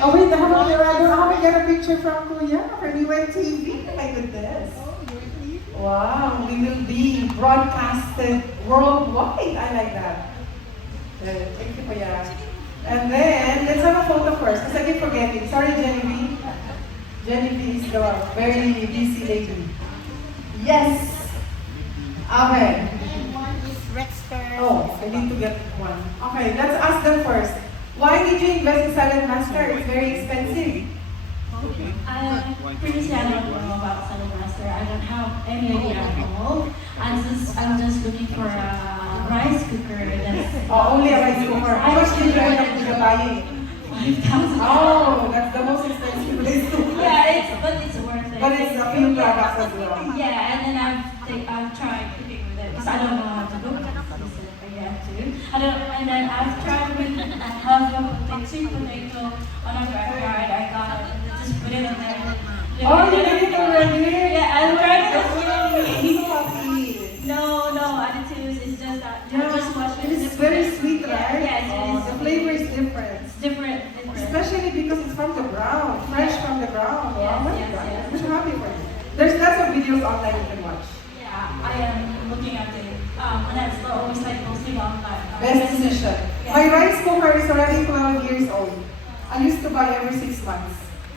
Oh wait, how we get a picture from Kuya from UNTV? My goodness. Wow, we will be broadcasted worldwide. I like that. Thank you, Kuya. And then, let's have a photo first, because I keep forgetting. Sorry, Jenny B. Jenny B is the very busy lady. Yes! Okay. And one is Rexter. Oh, I need to get one. Okay, let's ask them first. Why did you invest in Silent Master? It's very expensive. Previously, I don't know about Silent Master. I don't have any idea at all. I'm just looking for a rice cooker. That's Only a rice cooker. How much did you end up buying? 5,000. Oh, that's the most expensive place to buy. Yeah, but it's worth it. But it's a few products as well. Yeah, and then I've tried cooking with it because I don't know how to cook. I have to. And then I've tried with half a sweet potato on a backyard. I got it and just put it in there. Oh, you did it already? Yeah, I tried it. I'm so happy. No additives. It's just that Yeah, just wash it. it's very sweet, right? Yeah, it's Oh, the flavor is different. It's different. Especially because it's from the ground, fresh from the ground. Wow, my Yes, God. yes. I'm so happy for you. There's lots of videos online you can watch. Yeah, I am looking at it. And that's always like posting online. Best decision. Yeah. My rice cooker is already 12 years old. I used to buy every 6 months.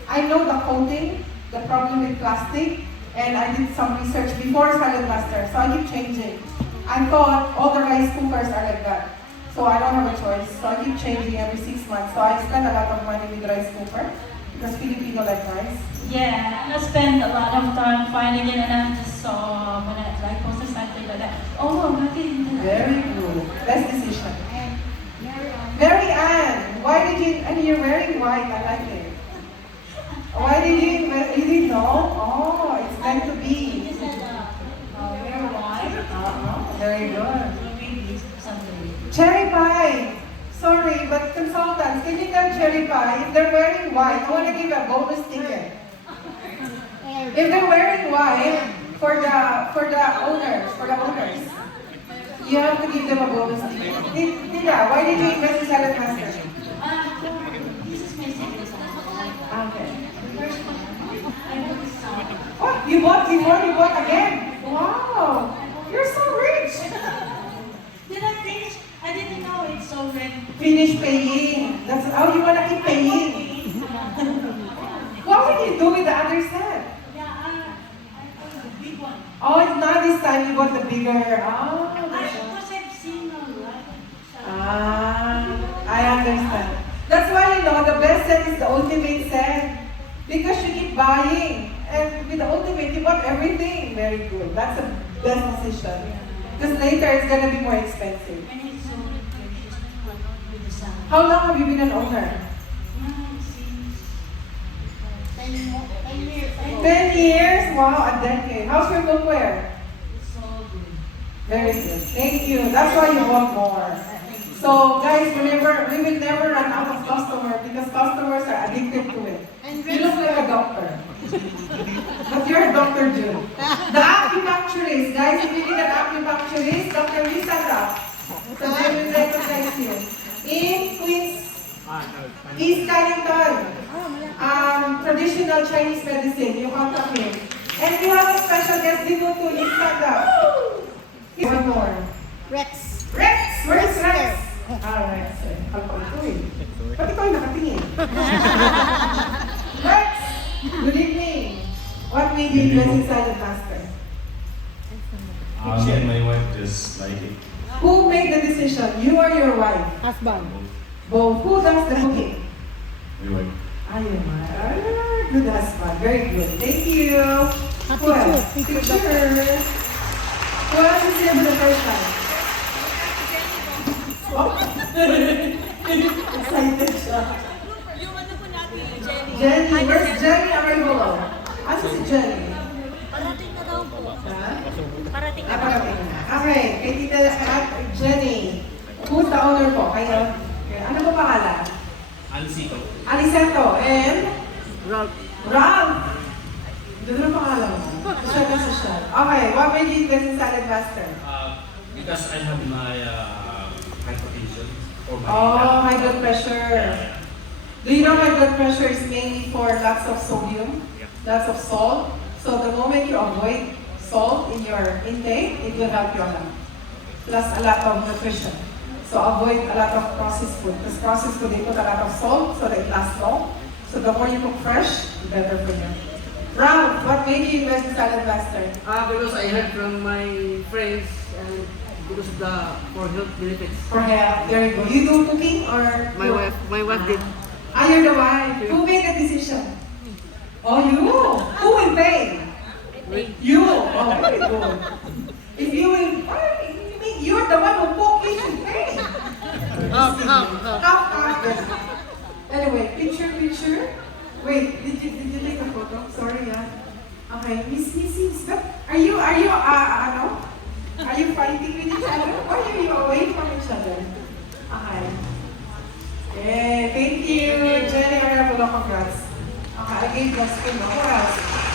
I know the coating, the problem with plastic, and I did some research before Silent Master, so I keep changing. I thought all the rice cookers are like that. So I don't have a choice. So I keep changing every 6 months. So I spend a lot of money with rice cooker because Filipino like rice. Yeah, I spent a lot of time finding it, and I just saw when I like posted something like that. Oh, I'm getting into that. Very good. Best decision. Mary Ann, why did you, and you're wearing white, I like it. Why did you invest, you didn't know? Oh, it's meant to be. You said, wear white. Very good. Maybe something. Cherry pie. Sorry, but consultants, can you tell Cherry pie, if they're wearing white, I want to give a bonus ticket. If they're wearing white, for the owners, you have to give them a bonus ticket. Tita, why did you invest in Silent Master? This is my second one. Okay. First one, I bought some. Oh, you bought before you bought again? Wow, you're so rich. Did I finish? I didn't know it's so red. Finish paying. That's how you want to keep paying. What will you do with the other set? Yeah, I bought the big one. Oh, it's not this time you got the bigger. Oh, Because I've seen a lot. I understand. That's why you know the best set is the ultimate set. Because you keep buying. And with the ultimate, you bought everything. Very good. That's a best decision. Because later it's gonna be more expensive. And it's so precious with the sound. How long have you been an owner? Since 10 years. 10 years? Wow, a decade. How's your cookware? It's so good. Very good. Thank you. That's why you want more. So guys, we will never run out of customers because customers are addicted to it. You look like a doctor. But you're a Dr. June. The acupuncturist, guys, if you need an acupuncturist, Dr. Lisa Ra. So they will recognize you. In Queens, East Cannington, traditional Chinese medicine, you contact him. And you have a special guest dito to Instagram. One more. Rex. Rex! Where's Rex? Rex. Ako ito eh. Pati ko yung nakatingin. Rex! Good evening. What made you invest in Silent Master? Me and my wife just like it. Who made the decision? You or your wife? Husband. Both. Who does the cooking? My wife. Ayun, good husband. Very good. Thank you. Happy Who else? Picture. Picture. Who else is here for the first time? Oh. Excited siya. Jenny. Where's Jenny Arevalo? Asa si Jenny? Parating na daw po. Ha? Parating na. Naparating na. Okay, kay Tita Jenny. Who's the owner po? Kayo? Okay. Ano po pangalan? Alicito. Aliceto and Ralph. Ralph! Ganda ng pangalan mo. Siya kasi siya. Okay, what made you invest in Silent Master? Because I have my hypertension or my Oh, high blood pressure. Do you know high blood pressure is mainly for lots of sodium, lots of salt? So the moment you avoid salt in your intake, it will help you a lot. Plus a lot of nutrition. So avoid a lot of processed food. Because processed food, they put a lot of salt so that it lasts long. So the more you cook fresh, the better for you. Ralph, what made you invest in Salad Master? Because I heard from my friends and because of the for health benefits. For health, there you go. You do cooking or? My wife did. Ah, you're the wife. Who made the decision? Oh, you. Who will pay? You. Oh, very good. If you will, you're the one who cook, you should pay. Half. Yes. Anyway, picture. Wait, did you take a photo? Sorry, yeah. Okay, Miss, are you ano? Are you fighting with each other? Why are you away from each other? Okay. Yeah, thank you. Jenny, congrats. Okay, I gave the spin. What else?